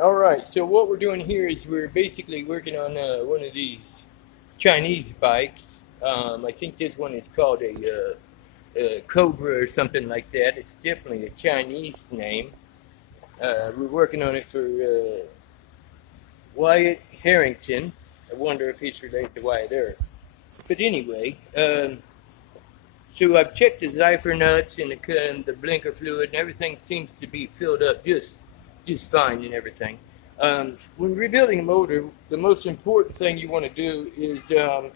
Alright, so what we're doing here is we're basically working on one of these Chinese bikes. I think this one is called a cobra or something like that. It's definitely a Chinese name. We're working on it for Wyatt Harrington. I wonder if he's related to Wyatt Earp. But anyway, so I've checked the Zypher nuts and the blinker fluid, and everything seems to be filled up just fine and everything. When rebuilding a motor, the most important thing you want to do is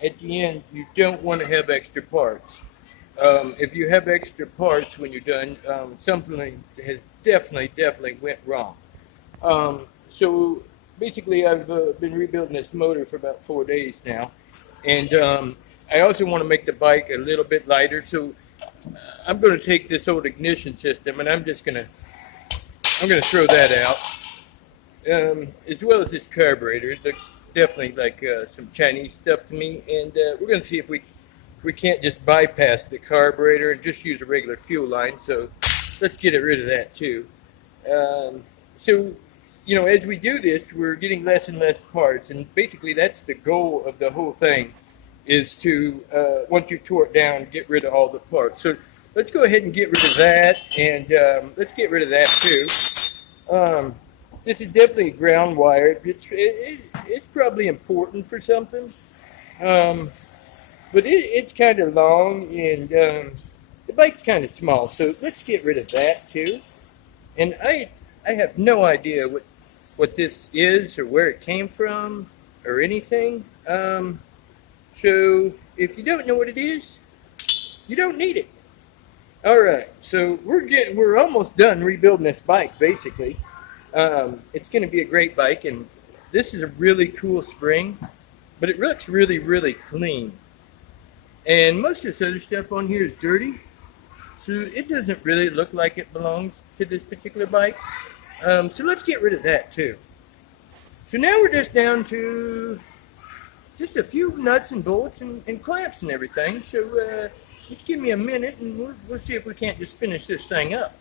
at the end, you don't want to have extra parts. If you have extra parts when you're done, something has definitely went wrong. So basically, I've been rebuilding this motor for about 4 days now, and I also want to make the bike a little bit lighter. So I'm going to take this old ignition system, and I'm going to throw that out. As well as this carburetor. It looks definitely like some Chinese stuff to me, and we're going to see if we can't just bypass the carburetor and just use a regular fuel line. So let's get rid of that too. So, you know, as we do this, we're getting less and less parts, and basically that's the goal of the whole thing, is to, once you tore it down, get rid of all the parts. So let's go ahead and get rid of that, and let's get rid of that too. This is definitely ground wired. It's probably important for something, but it's kind of long, and the bike's kind of small. So let's get rid of that too. And I have no idea what this is or where it came from or anything. So if you don't know what it is, you don't need it. All right. So we're almost done rebuilding this bike, basically. It's going to be a great bike, and this is a really cool spring, but it looks really clean. And most of this other stuff on here is dirty, so it doesn't really look like it belongs to this particular bike. So let's get rid of that too. So now we're just down to just a few nuts and bolts and clamps and everything. So just give me a minute, and we'll see if we can't just finish this thing up.